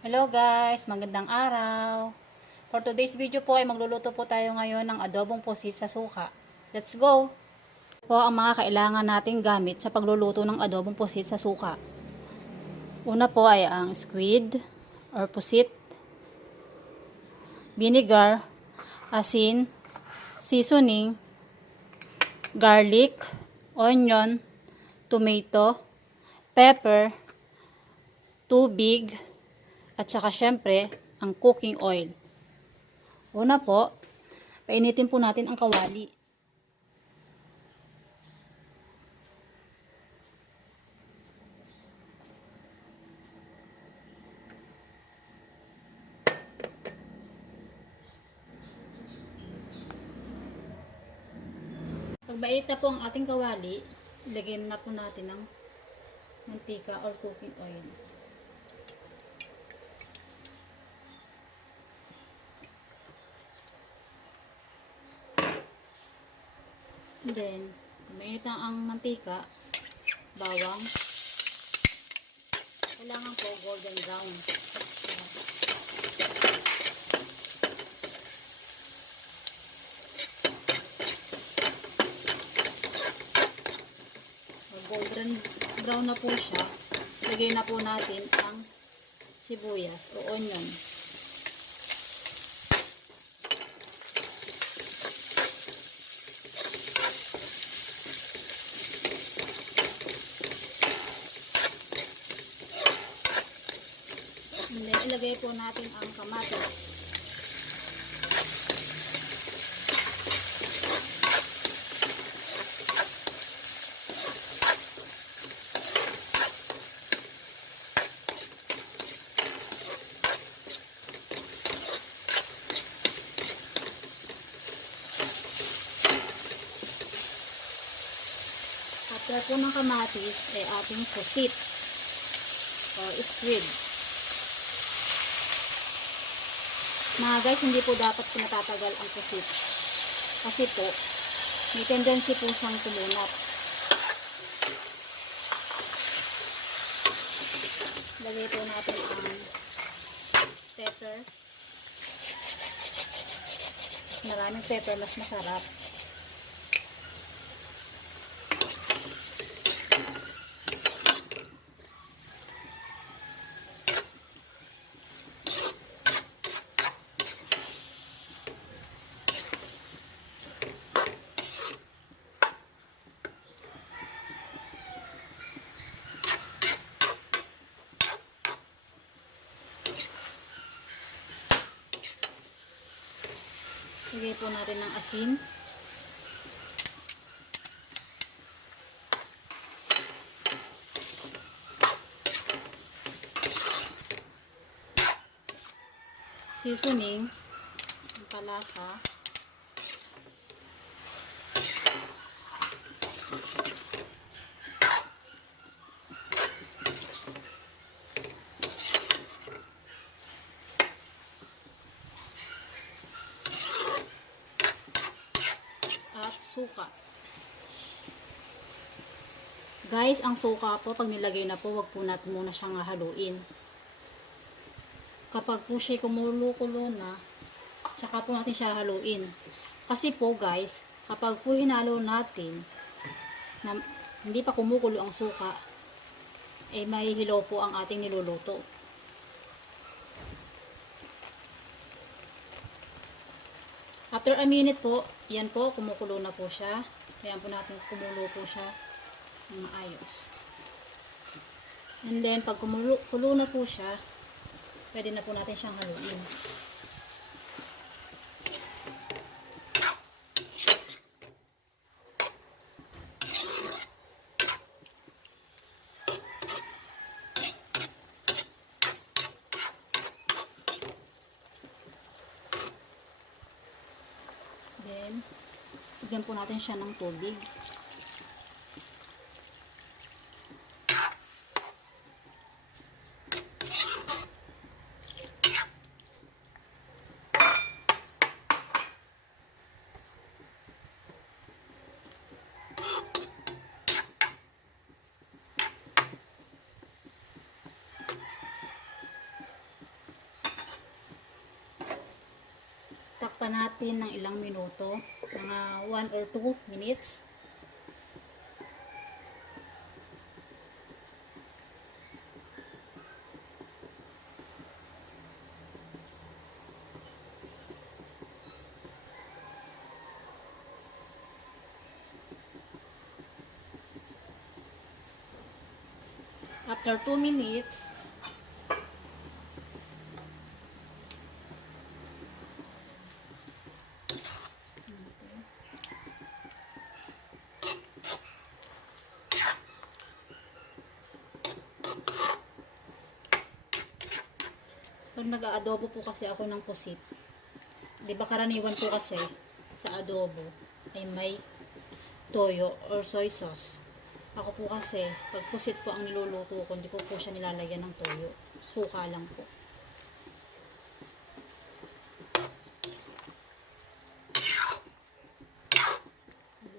Hello guys, magandang araw. For today's video po ay magluluto po tayo ngayon ng adobong pusit sa suka. Let's go! Po ang mga kailangan nating gamit sa pagluluto ng adobong pusit sa suka. Una po ay ang squid or pusit, vinegar, asin, seasoning, garlic, onion, tomato, pepper, tubig, at saka syempre, ang cooking oil. Una po, painitin po natin ang kawali. Pag mainit na po ang ating kawali, ilagay na po natin ng mantika or cooking oil. And then, mainit na ang mantika, bawang. Kailangan po golden brown. Golden brown na po siya, lagay na po natin ang sibuyas o onion. And then, ilagay po natin ang kamatis. After po ng kamatis ay ating pusit o squid. Mga guys, hindi po dapat pinatatagal ang pusit. Kasi po, may tendency po siyang tumunat. Lagay po natin ang pepper. Mas maraming pepper, mas masarap. Lagay po natin ng asin. Seasoning, ang palasa. At suka. Guys, ang suka po, pag nilagay na po, wag po natin muna siyang haluin. Kapag po siya kumulo-kulo na, saka po natin siya haluin. Kasi po guys, kapag po hinalo natin, na hindi pa kumukulo ang suka, eh may hilaw po ang ating niluluto. After a minute po, yan po, kumukulo na po siya. Ayan po natin, kumulo po siya ng maayos. And then, pag kumulo na po siya, pwede na po natin siyang haluin. Then, bigyan po natin siya ng tubig. Takpan natin ng ilang minuto, mga 1 or 2 minutes. After 2 minutes, pag nag-aadobo po kasi ako ng pusit, di ba karaniwan po kasi sa adobo ay may toyo or soy sauce. Ako po kasi, pag pusit po ang niluluto ko, hindi ko po siya nilalagyan ng toyo. Suka lang po.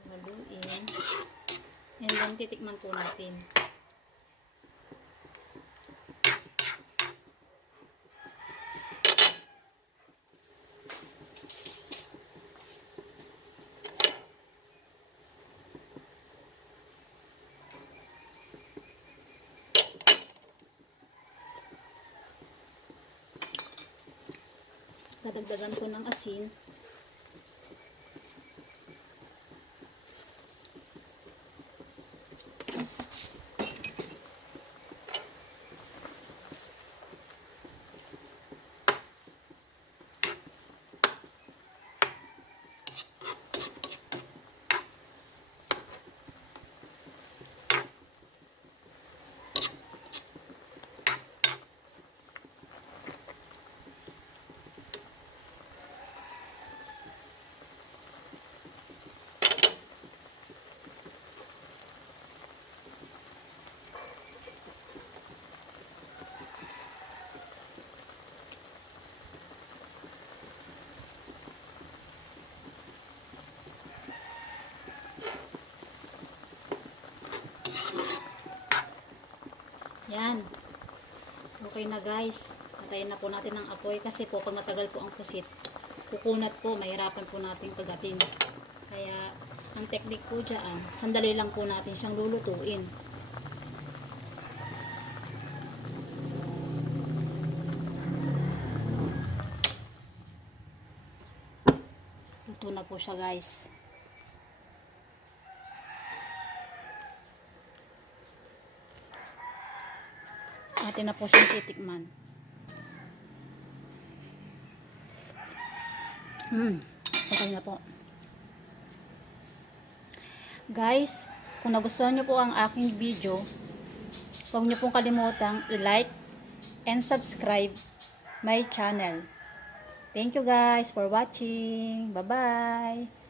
Haluin. And then, titikman po natin. Dadagdagan ko ng asin. Yan. Okay na guys. Patayin na po natin ang apoy kasi po pag matagal po ang pusit, kukunat po, mahirapan po natin kagatin. Kaya ang technique po dyan, sandali lang po natin siyang lulutuin. Luto na po siya guys. Atin na po siyang titikman. Okay na po. Guys, kung nagustuhan nyo po ang aking video, huwag nyo pong kalimutang i-like and subscribe my channel. Thank you guys for watching. Bye-bye!